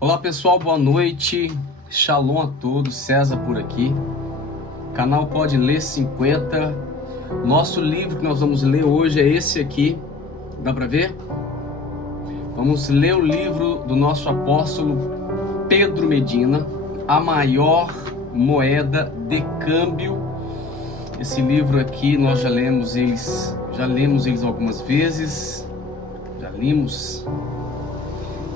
Olá pessoal, boa noite, Shalom a todos, César por aqui, canal Pode Ler 50, nosso livro que nós vamos ler hoje é esse aqui, dá para ver? Vamos ler o livro do nosso apóstolo Pedro Medina, A Maior Moeda de Câmbio. Esse livro aqui nós já lemos eles algumas vezes,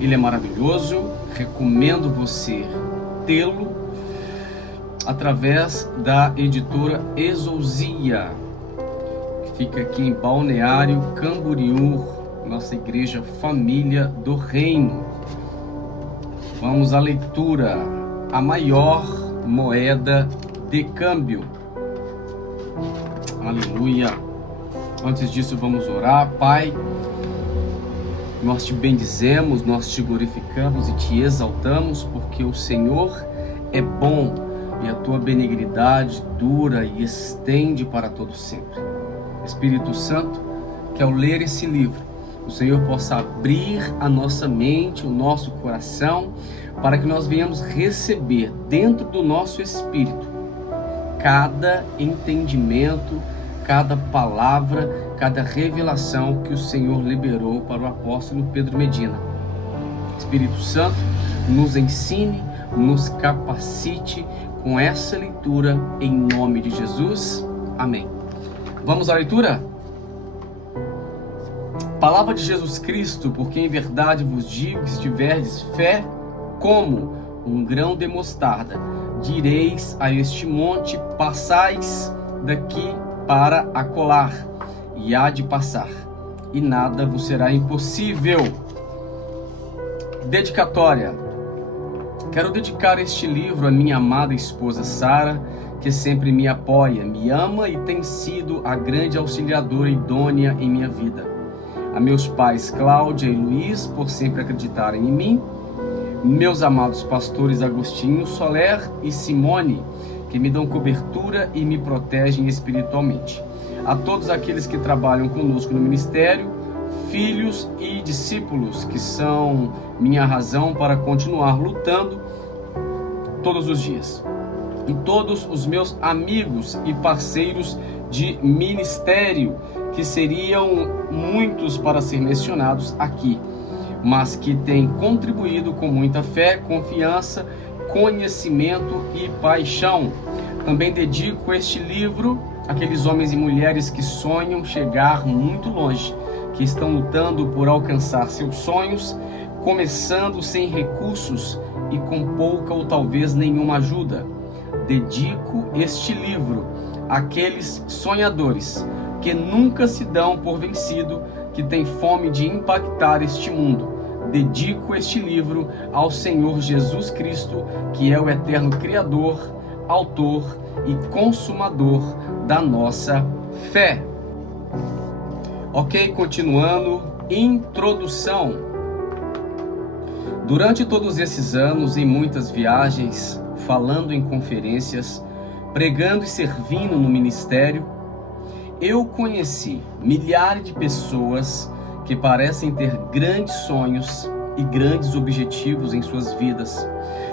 ele é maravilhoso, recomendo você tê-lo através da editora Exousia, que fica aqui em Balneário Camboriú, nossa igreja Família do Reino. Vamos à leitura, A Maior Moeda de Câmbio. Aleluia. Antes disso vamos orar. Pai, nós te bendizemos, nós te glorificamos e te exaltamos, porque o Senhor é bom e a tua benignidade dura e estende para todo sempre. Espírito Santo, que ao ler esse livro, o Senhor possa abrir a nossa mente, o nosso coração, para que nós venhamos receber dentro do nosso espírito cada entendimento, cada palavra, cada revelação que o Senhor liberou para o apóstolo Pedro Medina. Espírito Santo, nos ensine, nos capacite com essa leitura em nome de Jesus. Amém. Vamos à leitura? Palavra de Jesus Cristo, porque em verdade vos digo que se tiverdes fé como um grão de mostarda, direis a este monte, passais daqui para acolá, e há de passar, e nada vos será impossível. Dedicatória. Quero dedicar este livro à minha amada esposa Sara, que sempre me apoia, me ama e tem sido a grande auxiliadora idônea em minha vida. A meus pais Cláudia e Luiz, por sempre acreditarem em mim. Meus amados pastores Agostinho Soler e Simone, que me dão cobertura e me protegem espiritualmente. A todos aqueles que trabalham conosco no ministério, filhos e discípulos, que são minha razão para continuar lutando todos os dias. E todos os meus amigos e parceiros de ministério, que seriam muitos para ser mencionados aqui, mas que têm contribuído com muita fé, confiança, conhecimento e paixão. Também dedico este livro àqueles homens e mulheres que sonham chegar muito longe, que estão lutando por alcançar seus sonhos, começando sem recursos e com pouca ou talvez nenhuma ajuda. Dedico este livro àqueles sonhadores que nunca se dão por vencido, que têm fome de impactar este mundo. Dedico este livro ao Senhor Jesus Cristo, que é o eterno Criador, Autor e Consumador da nossa fé. Ok, continuando. Introdução. Durante todos esses anos, em muitas viagens, falando em conferências, pregando e servindo no ministério, eu conheci milhares de pessoas que parecem ter grandes sonhos e grandes objetivos em suas vidas,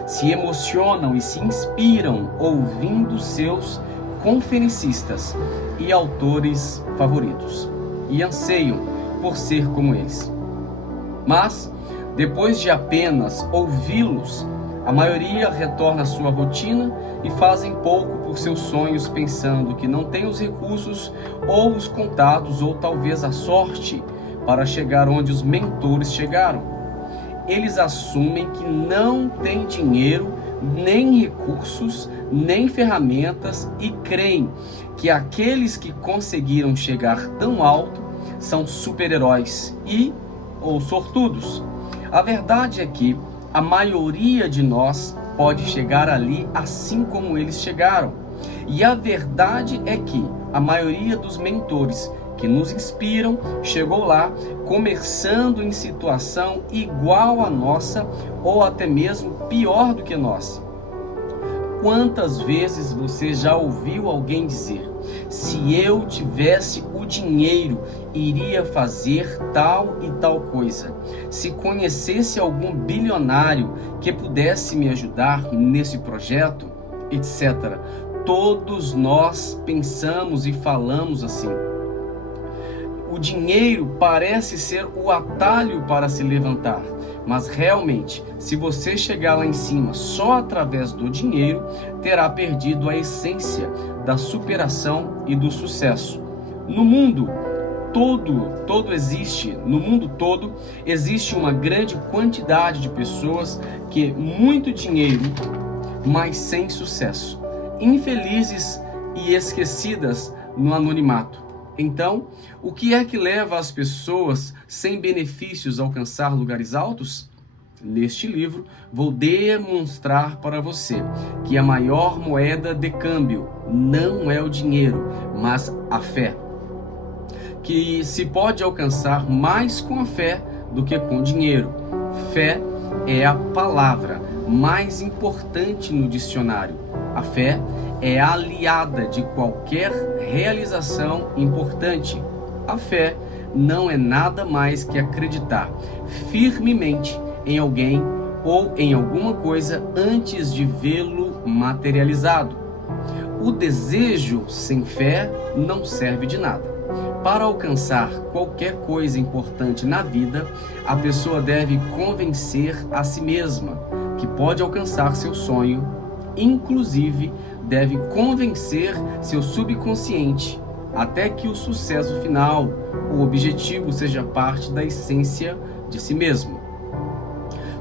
se emocionam e se inspiram ouvindo seus conferencistas e autores favoritos, e anseiam por ser como eles. Mas, depois de apenas ouvi-los, a maioria retorna à sua rotina e fazem pouco por seus sonhos, pensando que não tem os recursos ou os contatos ou talvez a sorte para chegar onde os mentores chegaram. Eles assumem que não têm dinheiro, nem recursos, nem ferramentas e creem que aqueles que conseguiram chegar tão alto são super-heróis ou sortudos. A verdade é que a maioria de nós pode chegar ali assim como eles chegaram. E a verdade é que a maioria dos mentores que nos inspiram chegou lá começando em situação igual à nossa ou até mesmo pior do que nós. Quantas vezes você já ouviu alguém dizer: Se eu tivesse o dinheiro, iria fazer tal e tal coisa. Se conhecesse algum bilionário que pudesse me ajudar nesse projeto, etc. Todos nós pensamos e falamos assim. O dinheiro parece ser o atalho para se levantar, mas realmente, se você chegar lá em cima só através do dinheiro, terá perdido a essência da superação e do sucesso. No mundo todo existe uma grande quantidade de pessoas que muito dinheiro, mas sem sucesso, infelizes e esquecidas no anonimato. Então, o que é que leva as pessoas sem benefícios a alcançar lugares altos? Neste livro, vou demonstrar para você que a maior moeda de câmbio não é o dinheiro, mas a fé. Que se pode alcançar mais com a fé do que com dinheiro. Fé é a palavra mais importante no dicionário. A fé é aliada de qualquer realização importante. A fé não é nada mais que acreditar firmemente em alguém ou em alguma coisa antes de vê-lo materializado. O desejo sem fé não serve de nada. Para alcançar qualquer coisa importante na vida, a pessoa deve convencer a si mesma que pode alcançar seu sonho, inclusive deve convencer seu subconsciente até que o sucesso final, o objetivo, seja parte da essência de si mesmo.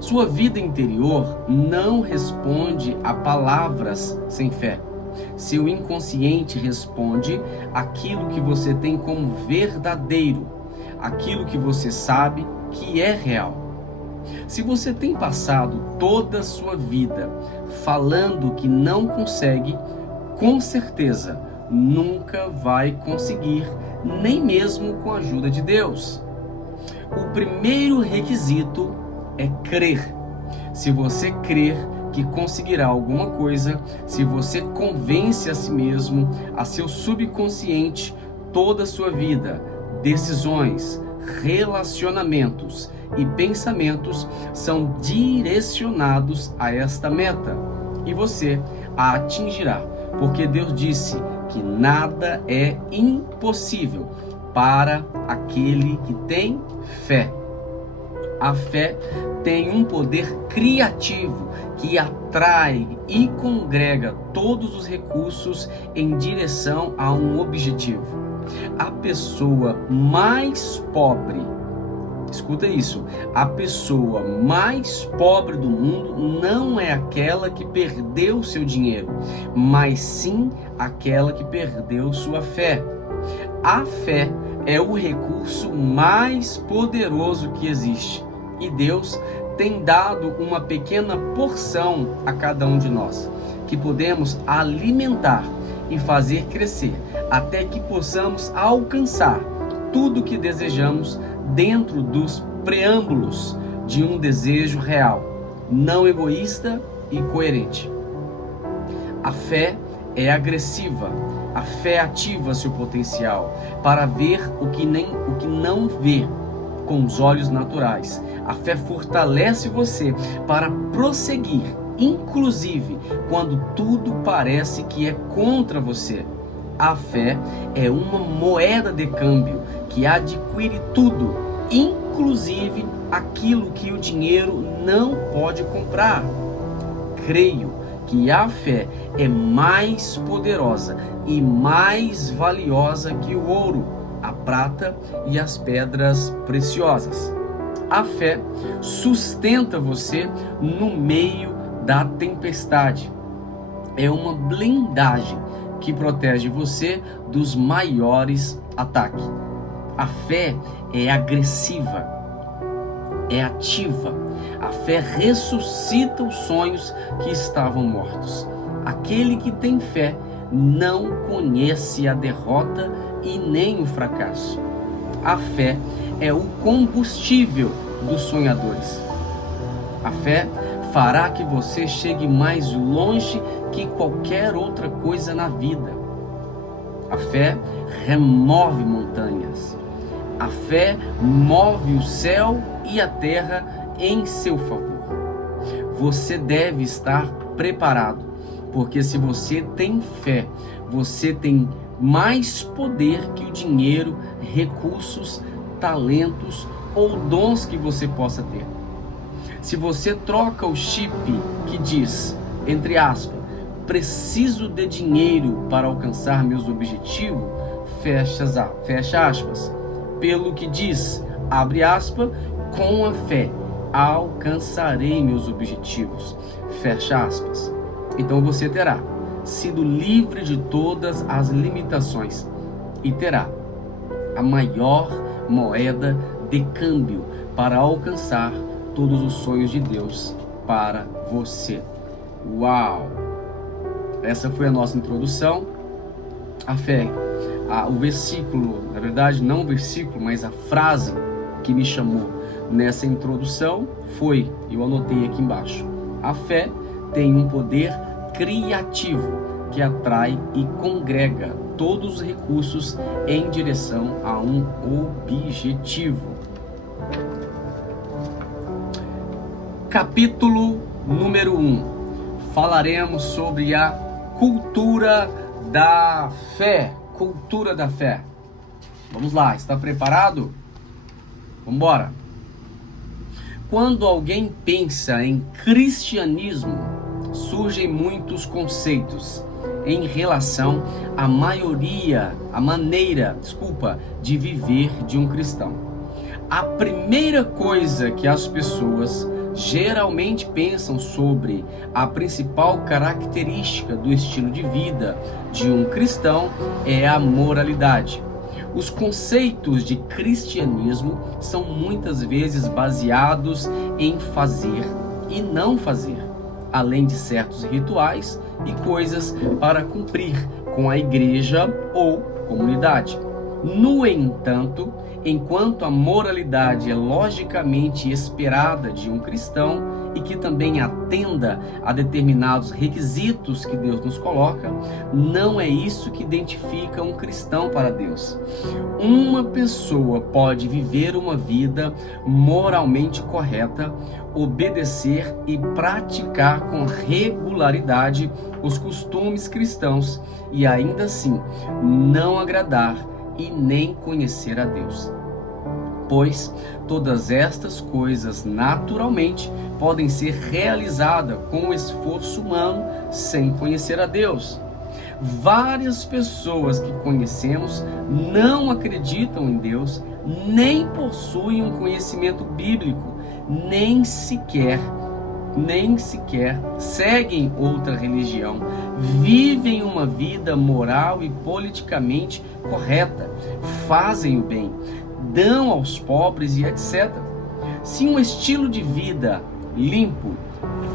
Sua vida interior não responde a palavras sem fé. Seu inconsciente responde aquilo que você tem como verdadeiro, aquilo que você sabe que é real. Se você tem passado toda a sua vida falando que não consegue, com certeza nunca vai conseguir, nem mesmo com a ajuda de Deus. O primeiro requisito é crer. Se você crer que conseguirá alguma coisa, se você convence a si mesmo, a seu subconsciente, toda a sua vida, decisões, relacionamentos e pensamentos são direcionados a esta meta e você a atingirá, porque Deus disse que nada é impossível para aquele que tem fé. A fé tem um poder criativo que atrai e congrega todos os recursos em direção a um objetivo. A pessoa mais pobre, escuta isso, a pessoa mais pobre do mundo não é aquela que perdeu seu dinheiro, mas sim aquela que perdeu sua fé. A fé é o recurso mais poderoso que existe e Deus tem dado uma pequena porção a cada um de nós, que podemos alimentar e fazer crescer até que possamos alcançar tudo que desejamos dentro dos preâmbulos de um desejo real, não egoísta e coerente. A fé é agressiva. A fé ativa seu potencial para ver o que não vê com os olhos naturais. A fé fortalece você para prosseguir, inclusive quando tudo parece que é contra você. A fé é uma moeda de câmbio que adquire tudo, inclusive aquilo que o dinheiro não pode comprar. Creio que a fé é mais poderosa e mais valiosa que o ouro, a prata e as pedras preciosas. A fé sustenta você no meio da tempestade. É uma blindagem que protege você dos maiores ataques. A fé é agressiva, é ativa. A fé ressuscita os sonhos que estavam mortos. Aquele que tem fé não conhece a derrota e nem o fracasso. A fé é o combustível dos sonhadores. A fé fará que você chegue mais longe que qualquer outra coisa na vida. A fé remove montanhas. A fé move o céu e a terra em seu favor. Você deve estar preparado, porque se você tem fé, você tem mais poder que o dinheiro, recursos, talentos ou dons que você possa ter. Se você troca o chip que diz, entre aspas, preciso de dinheiro para alcançar meus objetivos, fecha aspas, pelo que diz, abre aspas, com a fé alcançarei meus objetivos, fecha aspas. Então você terá sido livre de todas as limitações e terá a maior moeda de câmbio para alcançar todos os sonhos de Deus para você. Uau! Essa foi a nossa introdução. A fé, o versículo, na verdade não o versículo, mas a frase que me chamou nessa introdução foi, eu anotei aqui embaixo, a fé tem um poder criativo que atrai e congrega todos os recursos em direção a um objetivo. Capítulo número 1. Falaremos sobre a cultura da fé. Cultura da fé. Vamos lá, está preparado? Vamos embora. Quando alguém pensa em cristianismo, surgem muitos conceitos em relação à maneira de viver de um cristão. A primeira coisa que as pessoas geralmente pensam sobre a principal característica do estilo de vida de um cristão é a moralidade. Os conceitos de cristianismo são muitas vezes baseados em fazer e não fazer, além de certos rituais e coisas para cumprir com a igreja ou comunidade. No entanto, enquanto a moralidade é logicamente esperada de um cristão e que também atenda a determinados requisitos que Deus nos coloca, não é isso que identifica um cristão para Deus. Uma pessoa pode viver uma vida moralmente correta, obedecer e praticar com regularidade os costumes cristãos e ainda assim não agradar e nem conhecer a Deus. Pois todas estas coisas naturalmente podem ser realizadas com o esforço humano sem conhecer a Deus. Várias pessoas que conhecemos não acreditam em Deus, nem possuem um conhecimento bíblico, nem sequer seguem outra religião, vivem uma vida moral e politicamente correta, fazem o bem, dão aos pobres e etc. Se um estilo de vida limpo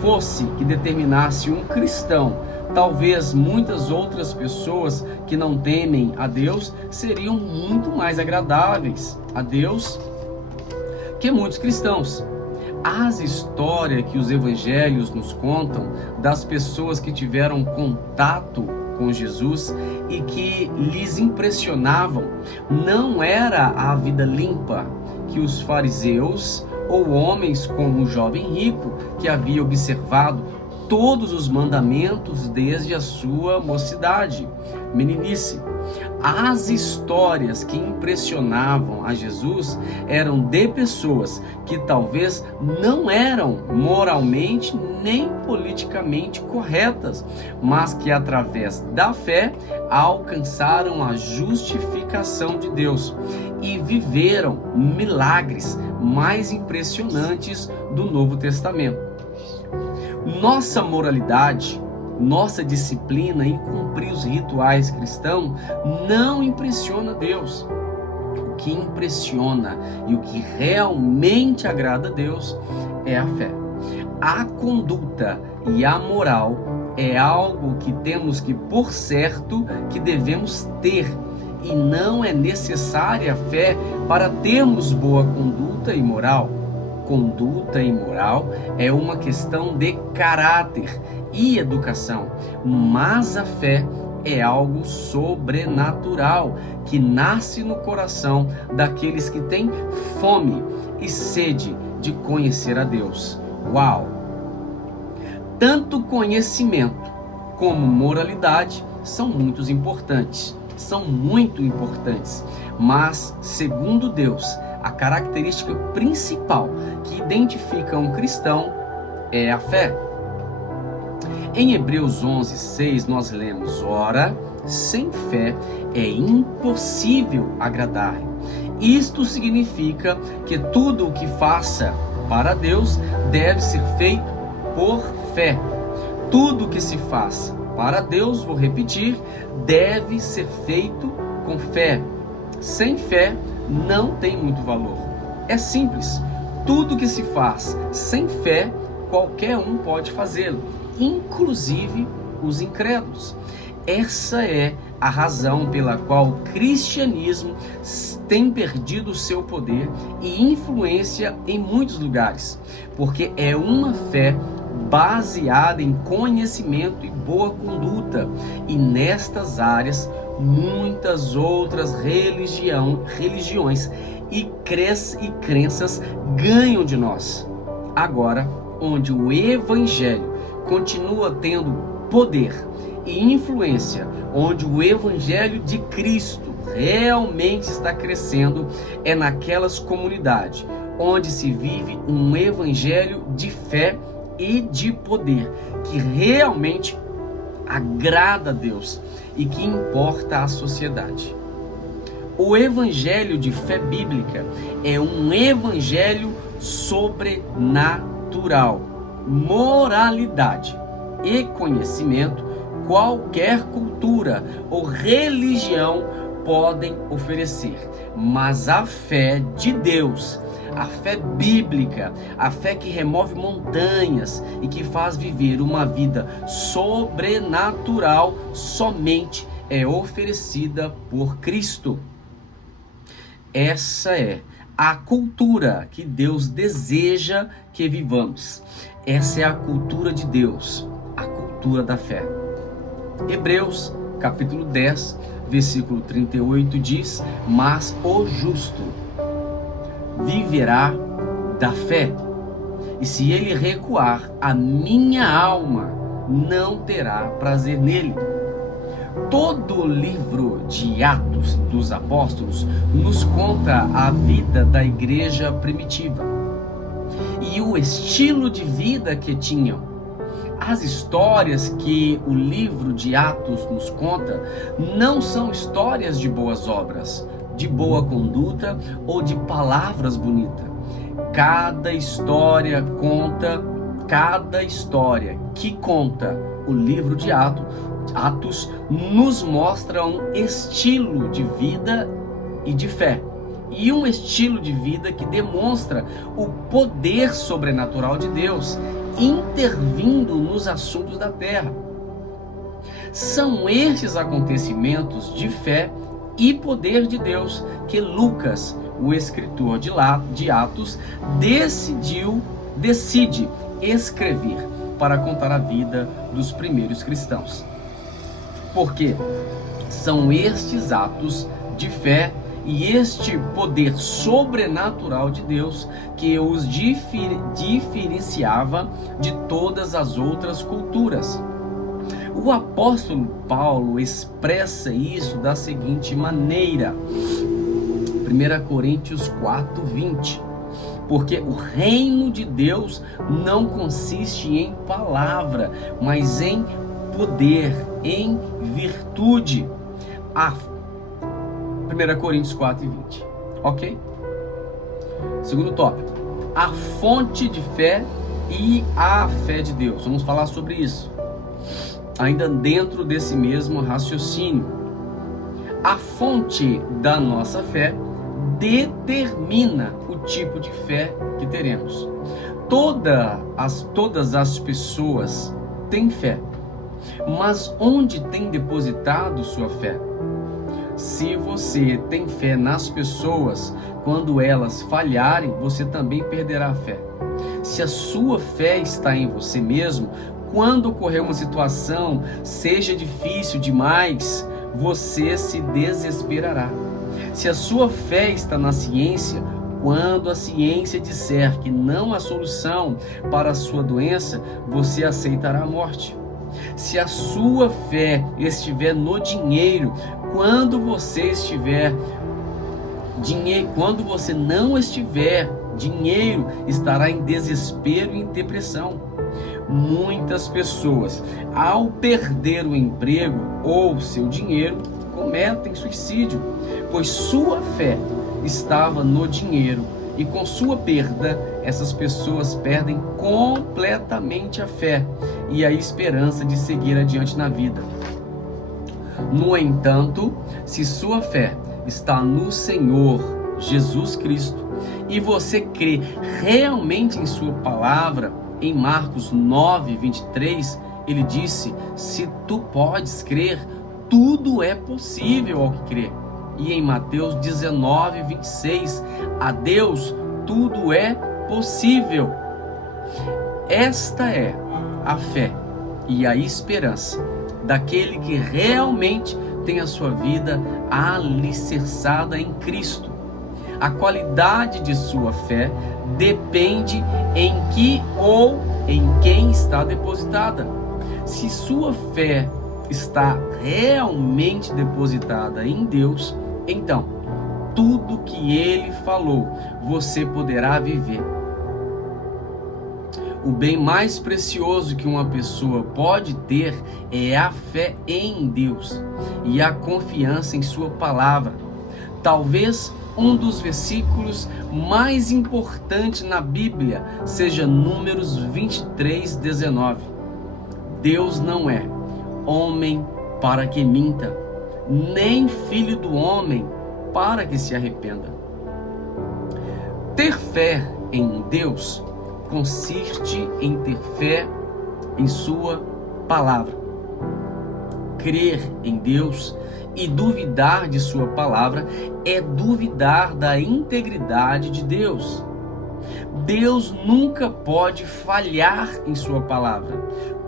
fosse que determinasse um cristão, talvez muitas outras pessoas que não temem a Deus seriam muito mais agradáveis a Deus que muitos cristãos. As histórias que os evangelhos nos contam das pessoas que tiveram contato com Jesus e que lhes impressionavam não era a vida limpa que os fariseus ou homens como o jovem rico que havia observado todos os mandamentos desde a sua mocidade, meninice. As histórias que impressionavam a Jesus eram de pessoas que talvez não eram moralmente nem politicamente corretas, mas que através da fé alcançaram a justificação de Deus e viveram milagres mais impressionantes do Novo Testamento. Nossa moralidade, nossa disciplina em cumprir os rituais cristãos não impressiona Deus. O que impressiona e o que realmente agrada a Deus é a fé. A conduta e a moral é algo que temos que, por certo, que devemos ter. E não é necessária a fé para termos boa conduta e moral. Conduta e moral é uma questão de caráter e educação, mas a fé é algo sobrenatural que nasce no coração daqueles que têm fome e sede de conhecer a Deus. Uau! Tanto conhecimento como moralidade são muito importantes, mas, segundo Deus, a característica principal que identifica um cristão é a fé. Em Hebreus 11:6 nós lemos: ora, sem fé é impossível agradar-lhe. Isto significa que tudo o que faça para Deus deve ser feito por fé. Tudo o que se faz para Deus, vou repetir, deve ser feito com fé. Sem fé não tem muito valor. É simples. Tudo que se faz sem fé, qualquer um pode fazê-lo, inclusive os incrédulos. Essa é a razão pela qual o cristianismo tem perdido seu poder e influência em muitos lugares, porque é uma fé baseada em conhecimento e boa conduta, e nestas áreas muitas outras religiões e crenças ganham de nós. Agora, onde o evangelho continua tendo poder e influência, onde o evangelho de Cristo realmente está crescendo, é naquelas comunidades onde se vive um evangelho de fé e de poder, que realmente agrada a Deus e que importa à sociedade. O evangelho de fé bíblica é um evangelho sobrenatural. Moralidade e conhecimento, qualquer cultura ou religião podem oferecer, mas a fé de Deus, a fé bíblica, a fé que remove montanhas e que faz viver uma vida sobrenatural, somente é oferecida por Cristo. Essa é a cultura que Deus deseja que vivamos. Essa é a cultura de Deus, a cultura da fé. Hebreus, capítulo 10, versículo 38 diz: mas o justo viverá da fé, e se ele recuar, a minha alma não terá prazer nele. Todo o livro de Atos dos Apóstolos nos conta a vida da igreja primitiva e o estilo de vida que tinham. As histórias que o livro de Atos nos conta não são histórias de boas obras, de boa conduta ou de palavras bonitas. Cada história que conta o livro de Atos nos mostra um estilo de vida e de fé, e um estilo de vida que demonstra o poder sobrenatural de Deus intervindo nos assuntos da terra. São estes acontecimentos de fé e poder de Deus que Lucas, o escritor de Atos, decide escrever para contar a vida dos primeiros cristãos. Porque são estes atos de fé e este poder sobrenatural de Deus que os diferenciava de todas as outras culturas. O apóstolo Paulo expressa isso da seguinte maneira: 1 Coríntios 4:20, porque o reino de Deus não consiste em palavra, mas em poder, em virtude. 1 Coríntios 4:20, ok? Segundo tópico, a fonte de fé e a fé de Deus. Vamos falar sobre isso, ainda dentro desse mesmo raciocínio. A fonte da nossa fé determina o tipo de fé que teremos. Todas as pessoas têm fé, mas onde tem depositado sua fé? Se você tem fé nas pessoas, quando elas falharem, você também perderá a fé. Se a sua fé está em você mesmo, quando ocorrer uma situação, seja difícil demais, você se desesperará. Se a sua fé está na ciência, quando a ciência disser que não há solução para a sua doença, você aceitará a morte. Se a sua fé estiver no dinheiro, quando você não estiver, dinheiro estará em desespero e em depressão. Muitas pessoas, ao perder o emprego ou seu dinheiro, cometem suicídio, pois sua fé estava no dinheiro, e com sua perda, essas pessoas perdem completamente a fé e a esperança de seguir adiante na vida. No entanto, se sua fé está no Senhor Jesus Cristo e você crê realmente em sua palavra, em Marcos 9:23, ele disse: se tu podes crer, tudo é possível ao que crê. E em Mateus 19:26, a Deus tudo é possível. Esta é a fé e a esperança daquele que realmente tem a sua vida alicerçada em Cristo. A qualidade de sua fé depende em que ou em quem está depositada. Se sua fé está realmente depositada em Deus, então tudo que Ele falou você poderá viver. O bem mais precioso que uma pessoa pode ter é a fé em Deus e a confiança em sua palavra. Talvez um dos versículos mais importantes na Bíblia seja Números 23:19. Deus não é homem para que minta, nem filho do homem para que se arrependa. Ter fé em Deus consiste em ter fé em sua palavra. Crer em Deus e duvidar de sua palavra é duvidar da integridade de Deus. Deus nunca pode falhar em sua palavra.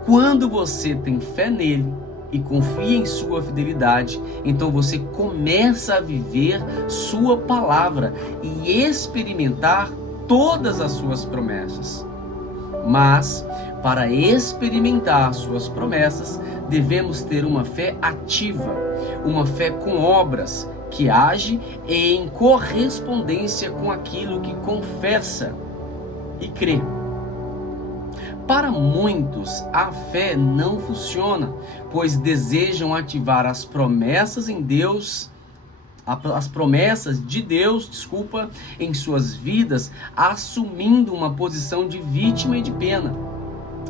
Quando você tem fé nele e confia em sua fidelidade, então você começa a viver sua palavra e experimentar todas as suas promessas. Mas, para experimentar suas promessas, devemos ter uma fé ativa, uma fé com obras, que age em correspondência com aquilo que confessa e crê. Para muitos, a fé não funciona, pois desejam ativar as promessas de Deus, em suas vidas, assumindo uma posição de vítima e de pena.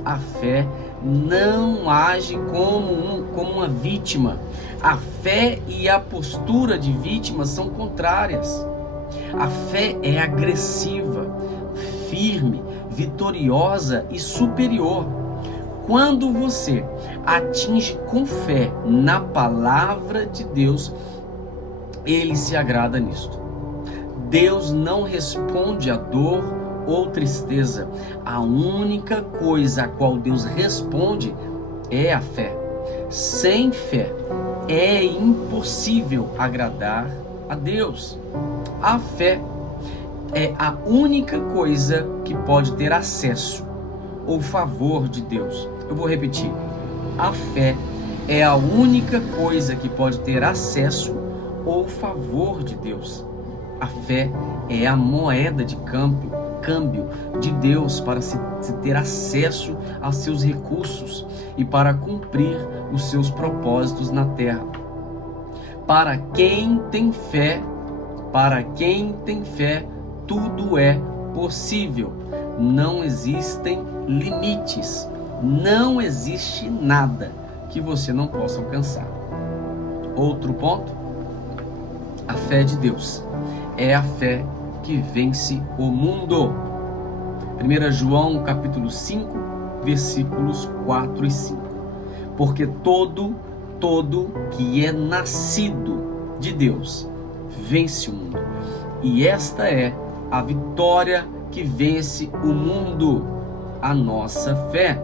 A fé não age como uma vítima. A fé e a postura de vítima são contrárias. A fé é agressiva, firme, vitoriosa e superior. Quando você atinge com fé na palavra de Deus, Ele se agrada nisto. Deus não responde à dor ou tristeza. A única coisa a qual Deus responde é a fé. Sem fé é impossível agradar a Deus. A fé é a única coisa que pode ter acesso ou favor de Deus. Eu vou repetir. A fé é a única coisa que pode ter acesso ou favor de Deus. A fé é a moeda de câmbio de Deus para se ter acesso aos seus recursos e para cumprir os seus propósitos na terra. Para quem tem fé, tudo é possível. Não existem limites. Não existe nada que você não possa alcançar. Outro ponto: a fé de Deus é a fé que vence o mundo. 1 João capítulo 5, versículos 4 e 5. Porque todo que é nascido de Deus vence o mundo. E esta é a vitória que vence o mundo, a nossa fé.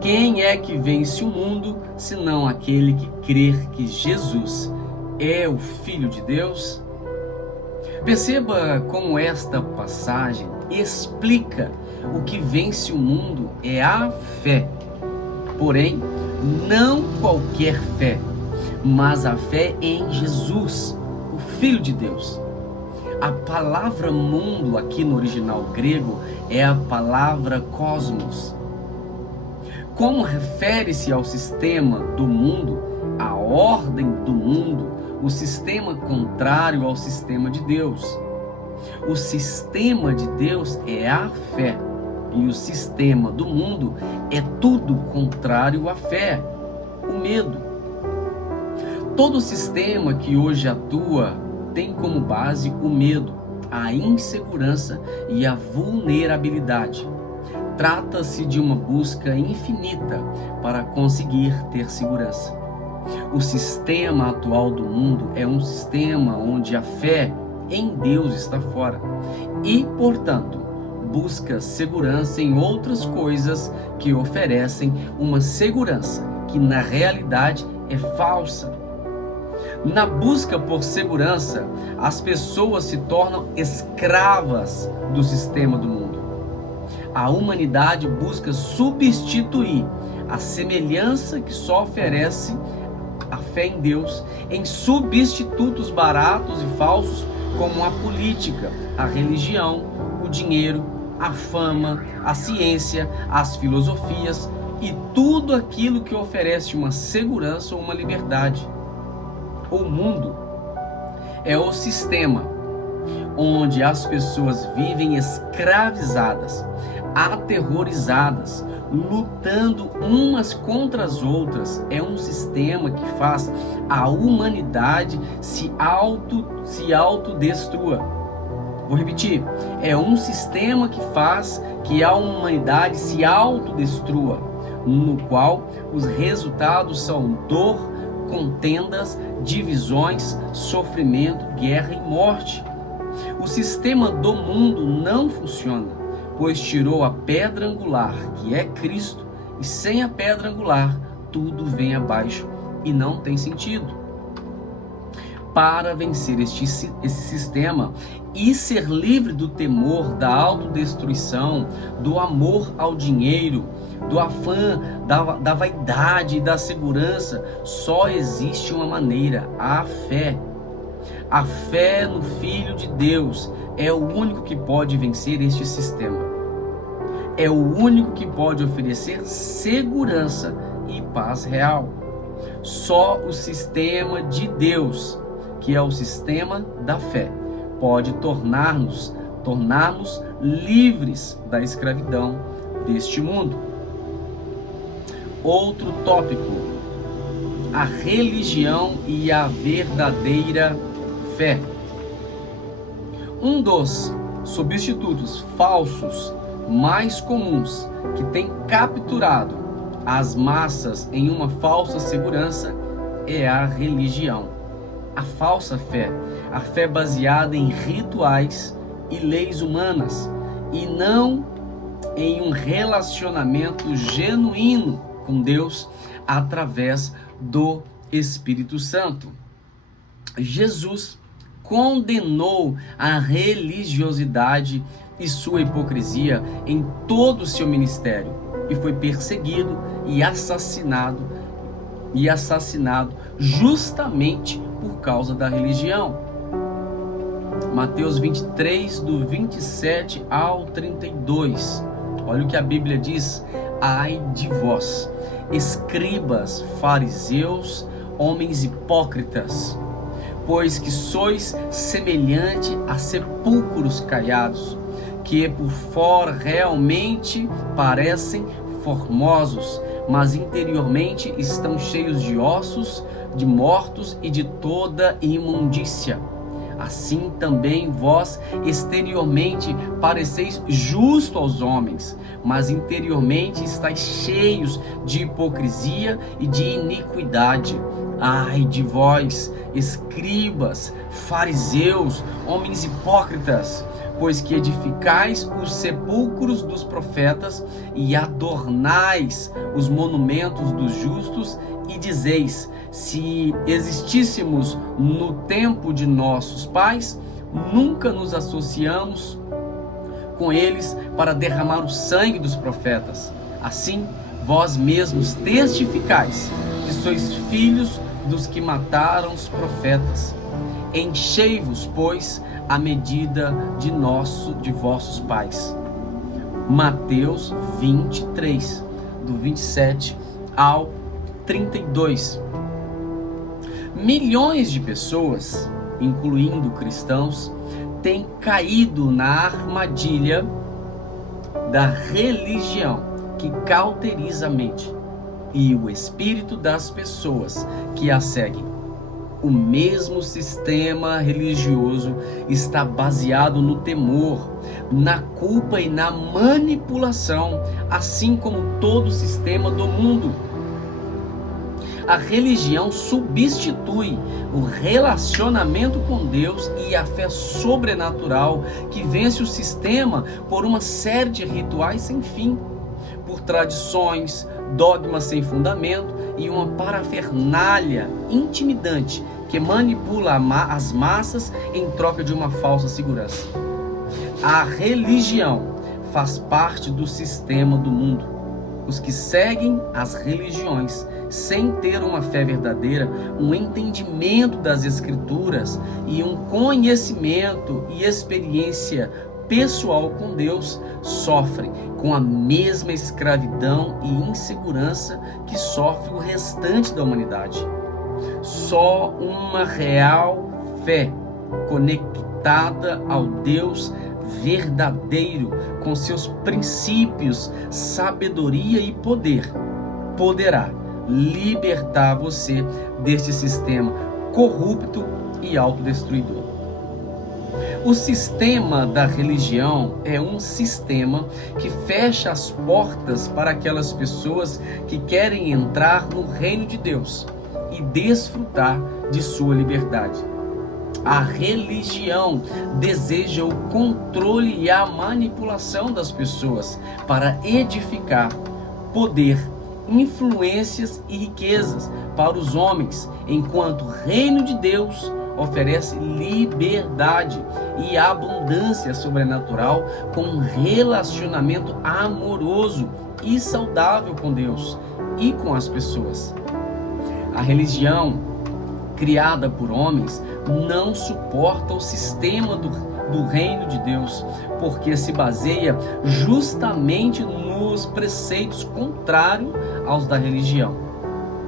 Quem é que vence o mundo, senão aquele que crer que Jesus é o Filho de Deus? Perceba como esta passagem explica o que vence o mundo é a fé. Porém, não qualquer fé, mas a fé em Jesus, o Filho de Deus. A palavra mundo aqui no original grego é a palavra cosmos. Como refere-se ao sistema do mundo, a ordem do mundo, o sistema contrário ao sistema de Deus. O sistema de Deus é a fé, e o sistema do mundo é tudo contrário à fé, o medo. Todo sistema que hoje atua tem como base o medo, a insegurança e a vulnerabilidade. Trata-se de uma busca infinita para conseguir ter segurança. O sistema atual do mundo é um sistema onde a fé em Deus está fora e, portanto, busca segurança em outras coisas que oferecem uma segurança que na realidade é falsa. Na busca por segurança, as pessoas se tornam escravas do sistema do mundo. A humanidade busca substituir a semelhança que só oferece a fé em Deus em substitutos baratos e falsos como a política, a religião, o dinheiro, a fama, a ciência, as filosofias e tudo aquilo que oferece uma segurança ou uma liberdade. O mundo é o sistema onde as pessoas vivem escravizadas, aterrorizadas, lutando umas contra as outras. É um sistema que faz a humanidade se autodestrua. Vou repetir, é um sistema que faz que a humanidade se autodestrua, no qual os resultados são dor, contendas, divisões, sofrimento, guerra e morte. O sistema do mundo não funciona, pois tirou a pedra angular, que é Cristo, e sem a pedra angular, tudo vem abaixo e não tem sentido. Para vencer esse sistema e ser livre do temor, da autodestruição, do amor ao dinheiro, do afã, da vaidade e da segurança, só existe uma maneira: a fé. A fé no Filho de Deus é o único que pode vencer este sistema. É o único que pode oferecer segurança e paz real. Só o sistema de Deus, que é o sistema da fé, pode tornar-nos livres da escravidão deste mundo. Outro tópico: a religião e a verdadeira fé. Um dos substitutos falsos mais comuns que tem capturado as massas em uma falsa segurança é a religião. A falsa fé, a fé baseada em rituais e leis humanas e não em um relacionamento genuíno com Deus através do Espírito Santo. Jesus condenou a religiosidade e sua hipocrisia em todo o seu ministério e foi perseguido e assassinado justamente por causa da religião. Mateus 23, do 27 ao 32. Olha o que a Bíblia diz: ai de vós, escribas, fariseus, homens hipócritas, pois que sois semelhante a sepulcros caiados, que por fora realmente parecem formosos, mas interiormente estão cheios de ossos, de mortos e de toda imundícia. Assim também vós exteriormente pareceis justo aos homens, mas interiormente estáis cheios de hipocrisia e de iniquidade. Ai de vós, escribas, fariseus, homens hipócritas, pois que edificais os sepulcros dos profetas e adornais os monumentos dos justos, e dizeis: se existíssemos no tempo de nossos pais, nunca nos associamos com eles para derramar o sangue dos profetas. Assim, vós mesmos testificais que sois filhos dos que mataram os profetas. Enchei-vos, pois, a medida de vossos pais. Mateus 23, do 27 ao 32. Milhões de pessoas, incluindo cristãos, têm caído na armadilha da religião que cauteriza a mente e o espírito das pessoas que a seguem. O mesmo sistema religioso está baseado no temor, na culpa e na manipulação, assim como todo o sistema do mundo. A religião substitui o relacionamento com Deus e a fé sobrenatural que vence o sistema por uma série de rituais sem fim, por tradições, dogmas sem fundamento e uma parafernália intimidante que manipula as massas em troca de uma falsa segurança. A religião faz parte do sistema do mundo. Os que seguem as religiões sem ter uma fé verdadeira, um entendimento das Escrituras e um conhecimento e experiência pessoal com Deus, sofrem com a mesma escravidão e insegurança que sofre o restante da humanidade. Só uma real fé conectada ao Deus verdadeiro, com seus princípios, sabedoria e poder, poderá libertar você deste sistema corrupto e autodestruidor. O sistema da religião é um sistema que fecha as portas para aquelas pessoas que querem entrar no reino de Deus e desfrutar de sua liberdade. A religião deseja o controle e a manipulação das pessoas para edificar poder, influências e riquezas para os homens, enquanto o reino de Deus oferece liberdade e abundância sobrenatural com um relacionamento amoroso e saudável com Deus e com as pessoas. A religião criada por homens não suporta o sistema do reino de Deus, porque se baseia justamente nos preceitos contrários aos da religião.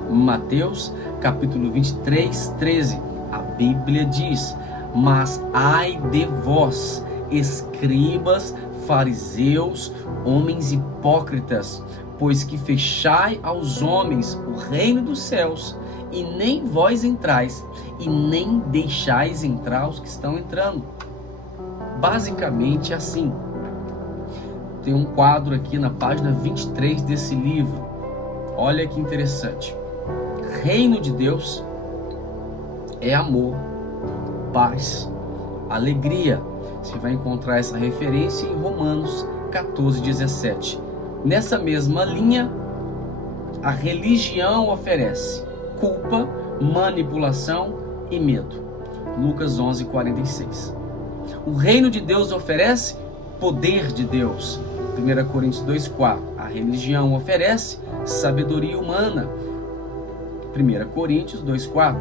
Mateus capítulo 23, 13, a Bíblia diz: mas ai de vós, escribas, fariseus, homens hipócritas, pois que fechai aos homens o reino dos céus, e nem vós entrais, e nem deixais entrar os que estão entrando. Basicamente assim. Tem um quadro aqui na página 23 desse livro. Olha que interessante. Reino de Deus é amor, paz, alegria. Você vai encontrar essa referência em Romanos 14, 17. Nessa mesma linha, a religião oferece culpa, manipulação e medo. Lucas 11, 46. O reino de Deus oferece poder de Deus. 1 Coríntios 2, 4. A religião oferece sabedoria humana. 1 Coríntios 2, 4.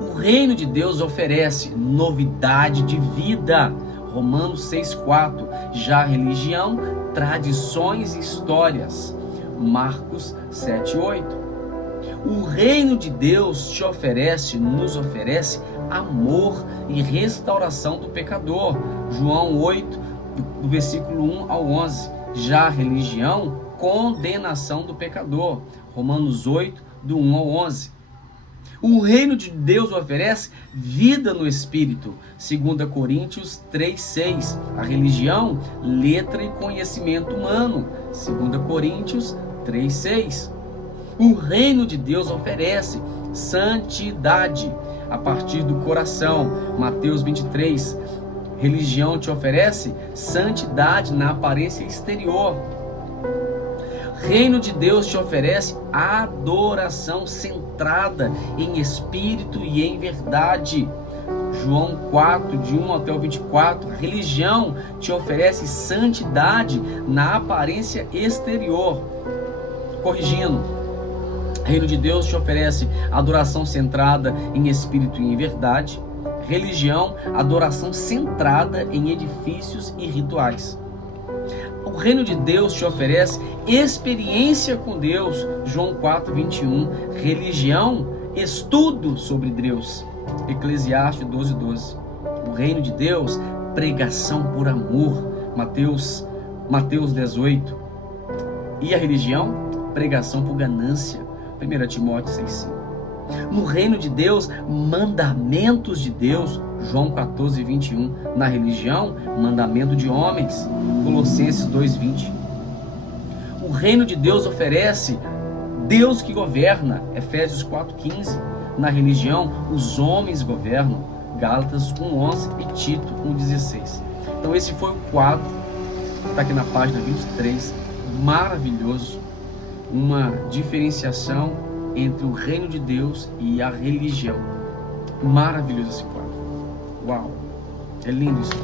O reino de Deus oferece novidade de vida. Romanos 6, 4. Já a religião, tradições e histórias. Marcos 7, 8. O reino de Deus nos oferece amor e restauração do pecador. João 8, do versículo 1 ao 11. Já a religião, condenação do pecador. Romanos 8, do 1 ao 11. O reino de Deus oferece vida no Espírito. 2 Coríntios 3, 6. A religião, letra e conhecimento humano. 2 Coríntios 3, 6. O reino de Deus oferece santidade a partir do coração. Mateus 23. Religião te oferece santidade na aparência exterior. Reino de Deus te oferece adoração centrada em espírito e em verdade. João 4, de 1 até o 24. Religião te oferece santidade na aparência exterior. Corrigindo, Reino de Deus te oferece adoração centrada em espírito e em verdade. Religião, adoração centrada em edifícios e rituais. O reino de Deus te oferece experiência com Deus. João 4, 21. Religião, estudo sobre Deus. Eclesiastes 12, 12. O reino de Deus, pregação por amor. Mateus 18. E a religião, pregação por ganância. 1 Timóteo 6, 5. No reino de Deus, mandamentos de Deus. João 14, 21. Na religião, mandamento de homens. Colossenses 2, 20. O reino de Deus oferece Deus que governa. Efésios 4, 15. Na religião, os homens governam. Gálatas 1, 11 e Tito 1, 16. Então esse foi o quadro, está aqui na página 23, maravilhoso. Uma diferenciação entre o reino de Deus e a religião. Maravilhoso esse quadro. Uau, é lindo isso.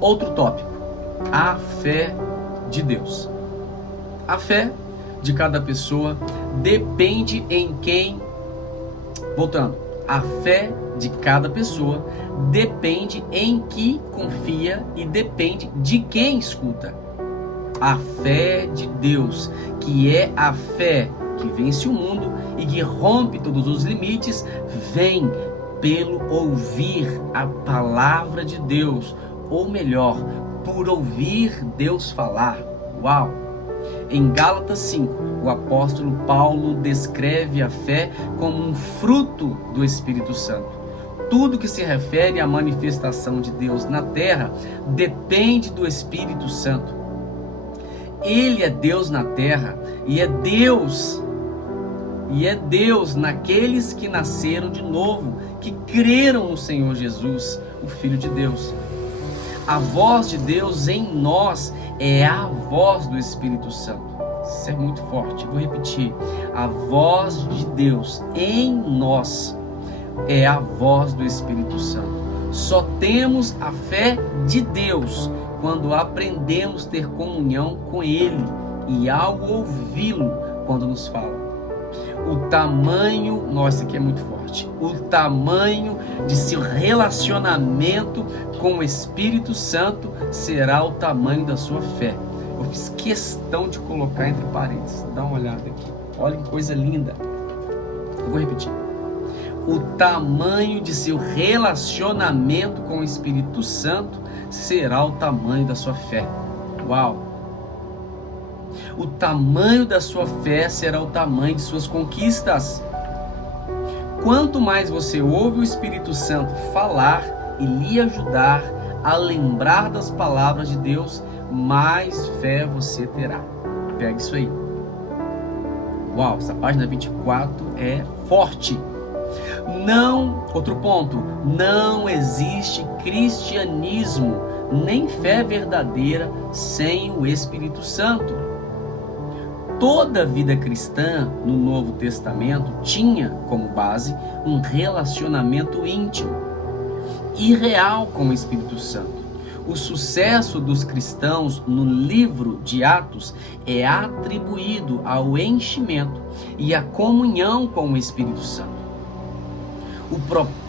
Outro tópico, a fé de Deus. A fé de cada pessoa depende em quem... Voltando, a fé de cada pessoa depende em que confia e depende de quem escuta. A fé de Deus, que é a fé que vence o mundo e que rompe todos os limites, vem pelo ouvir a palavra de Deus, ou melhor, por ouvir Deus falar. Uau! Em Gálatas 5, o apóstolo Paulo descreve a fé como um fruto do Espírito Santo. Tudo que se refere à manifestação de Deus na terra depende do Espírito Santo. Ele é Deus na terra e é Deus naqueles que nasceram de novo, que creram no Senhor Jesus, o Filho de Deus. A voz de Deus em nós é a voz do Espírito Santo. Isso é muito forte, vou repetir. A voz de Deus em nós é a voz do Espírito Santo. Só temos a fé de Deus quando aprendemos a ter comunhão com Ele e ao ouvi-lo quando nos fala. O tamanho, nossa, isso aqui é muito forte, o tamanho de seu relacionamento com o Espírito Santo será o tamanho da sua fé. Eu fiz questão de colocar entre parênteses, dá uma olhada aqui, olha que coisa linda. Eu vou repetir. O tamanho de seu relacionamento com o Espírito Santo será o tamanho da sua fé. Uau! O tamanho da sua fé será o tamanho de suas conquistas. Quanto mais você ouve o Espírito Santo falar e lhe ajudar a lembrar das palavras de Deus, mais fé você terá. Pega isso aí. Uau, essa página 24 é forte. Outro ponto, não existe cristianismo, nem fé verdadeira sem o Espírito Santo. Toda vida cristã no Novo Testamento tinha como base um relacionamento íntimo e real com o Espírito Santo. O sucesso dos cristãos no livro de Atos é atribuído ao enchimento e à comunhão com o Espírito Santo.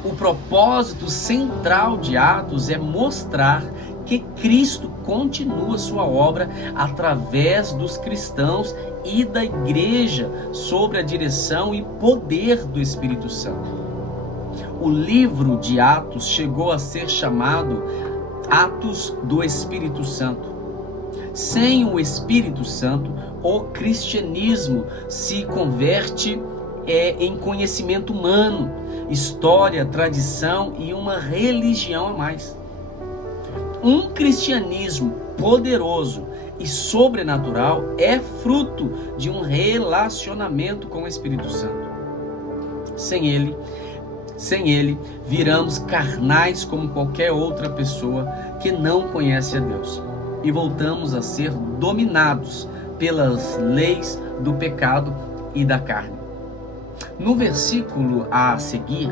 O propósito central de Atos é mostrar que Cristo continua sua obra através dos cristãos e da igreja sob a direção e poder do Espírito Santo. O livro de Atos chegou a ser chamado Atos do Espírito Santo. Sem o Espírito Santo, o cristianismo se converte em conhecimento humano, história, tradição e uma religião a mais. Um cristianismo poderoso e sobrenatural é fruto de um relacionamento com o Espírito Santo. Sem ele, Sem ele, viramos carnais como qualquer outra pessoa que não conhece a Deus e voltamos a ser dominados pelas leis do pecado e da carne. No versículo a seguir,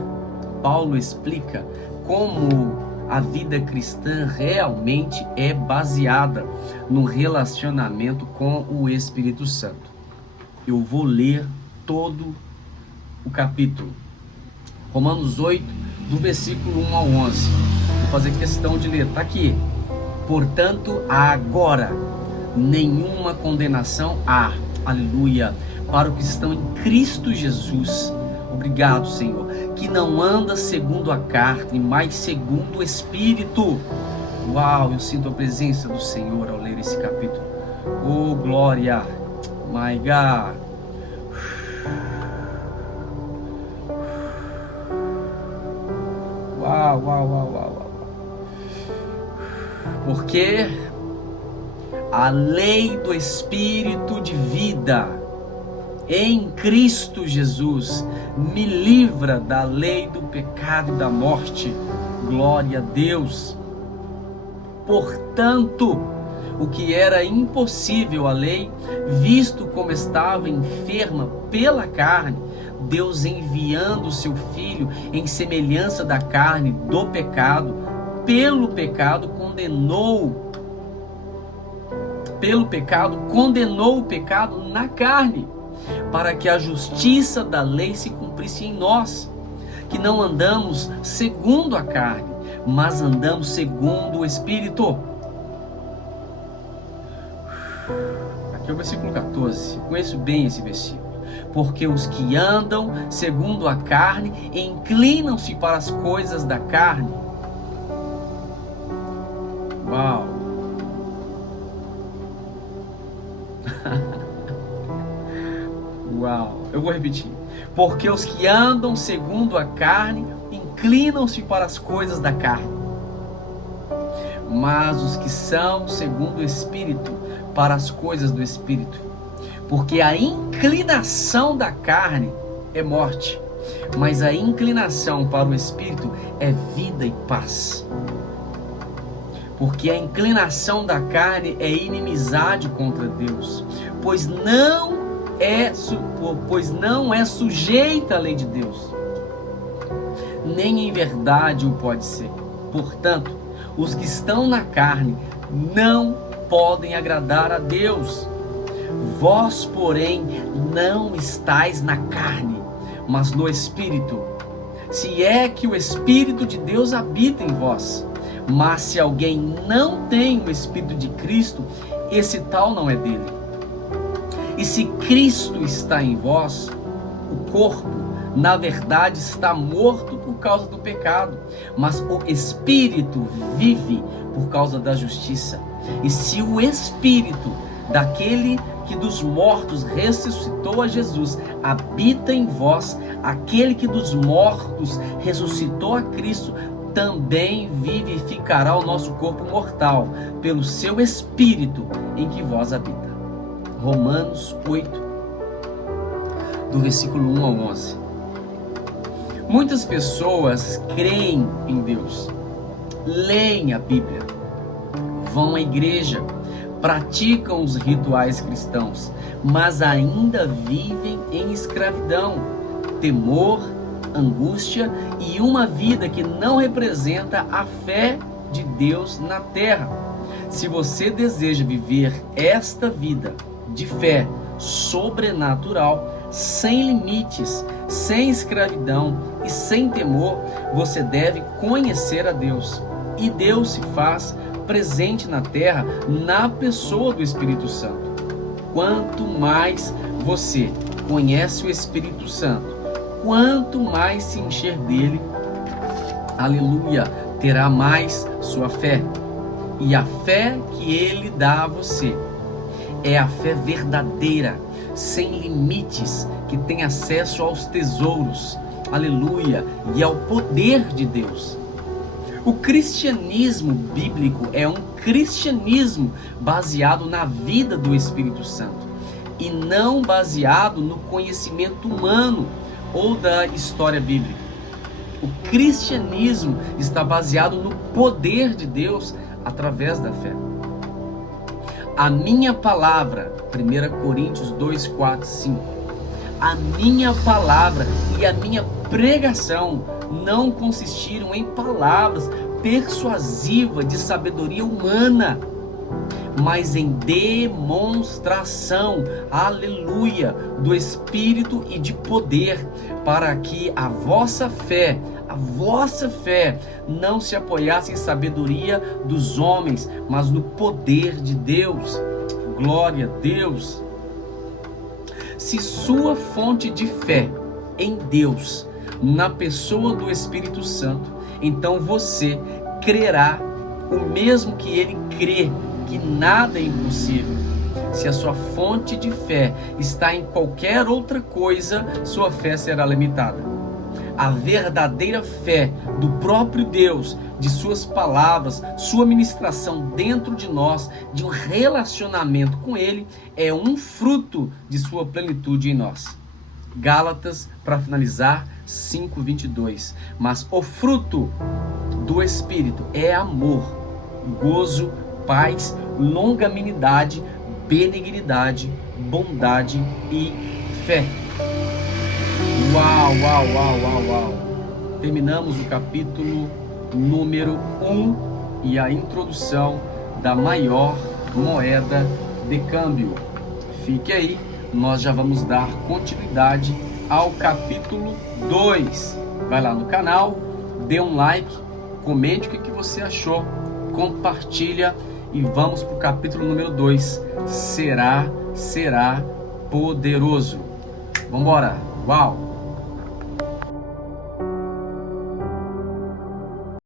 Paulo explica como a vida cristã realmente é baseada no relacionamento com o Espírito Santo. Eu vou ler todo o capítulo. Romanos 8, do versículo 1 ao 11. Vou fazer questão de ler. Está aqui. Portanto, agora nenhuma condenação há, aleluia, para os que estão em Cristo Jesus. Obrigado, Senhor, que não anda segundo a carne, mas segundo o Espírito. Uau, eu sinto a presença do Senhor ao ler esse capítulo. Oh, glória, my God. Uau. Porque a lei do Espírito de vida em Cristo Jesus me livra da lei do pecado e da morte. Glória a Deus. Portanto, o que era impossível à lei, visto como estava enferma pela carne, Deus enviando o seu Filho em semelhança da carne do pecado, pelo pecado condenou o pecado na carne, para que a justiça da lei se cumprisse em nós, que não andamos segundo a carne, mas andamos segundo o Espírito. Aqui é o versículo 14, conheço bem esse versículo. Porque os que andam segundo a carne inclinam-se para as coisas da carne. Uau! Uau! Eu vou repetir. Porque os que andam segundo a carne inclinam-se para as coisas da carne. Mas os que são segundo o Espírito, para as coisas do Espírito. Porque a inclinação da carne é morte, mas a inclinação para o Espírito é vida e paz. Porque a inclinação da carne é inimizade contra Deus, pois não é sujeita à lei de Deus, nem em verdade o pode ser. Portanto, os que estão na carne não podem agradar a Deus. Vós, porém, não estáis na carne, mas no Espírito, se é que o Espírito de Deus habita em vós. Mas se alguém não tem o Espírito de Cristo, esse tal não é dele. E se Cristo está em vós, o corpo, na verdade, está morto por causa do pecado, mas o Espírito vive por causa da justiça. E se o Espírito daquele que dos mortos ressuscitou a Jesus habita em vós, aquele que dos mortos ressuscitou a Cristo também vivificará o nosso corpo mortal pelo seu Espírito em que vós habita. Romanos 8, do versículo 1 ao 11. Muitas pessoas creem em Deus, leem a Bíblia, vão à igreja, praticam os rituais cristãos, mas ainda vivem em escravidão, temor, angústia e uma vida que não representa a fé de Deus na terra. Se você deseja viver esta vida de fé sobrenatural, sem limites, sem escravidão e sem temor, você deve conhecer a Deus. E Deus se faz presente na terra na pessoa do Espírito Santo. Quanto mais você conhece o Espírito Santo, quanto mais se encher dele, aleluia, terá mais sua fé. E a fé que ele dá a você é a fé verdadeira, sem limites, que tem acesso aos tesouros, aleluia, e ao poder de Deus. O cristianismo bíblico é um cristianismo baseado na vida do Espírito Santo e não baseado no conhecimento humano ou da história bíblica. O cristianismo está baseado no poder de Deus através da fé. A minha palavra, 1 Coríntios 2, 4, 5. A minha palavra e a minha pregação não consistiram em palavras persuasivas de sabedoria humana, mas em demonstração, aleluia, do Espírito e de poder, para que a vossa fé não se apoiasse em sabedoria dos homens, mas no poder de Deus. Glória a Deus. Se sua fonte de fé em Deus, na pessoa do Espírito Santo, então você crerá o mesmo que ele crê, que nada é impossível. Se a sua fonte de fé está em qualquer outra coisa, sua fé será limitada. A verdadeira fé do próprio Deus, de suas palavras, sua ministração dentro de nós, de um relacionamento com Ele, é um fruto de sua plenitude em nós. Gálatas, para finalizar, 5:22. Mas o fruto do Espírito é amor, gozo, paz, longanimidade, benignidade, bondade e fé. Uau! Terminamos o capítulo número 1 e a introdução da maior moeda de câmbio. Fique aí, nós já vamos dar continuidade ao capítulo 2. Vai lá no canal, dê um like, comente o que você achou, compartilha e vamos para o capítulo número 2. Será poderoso. Vamos embora. Uau!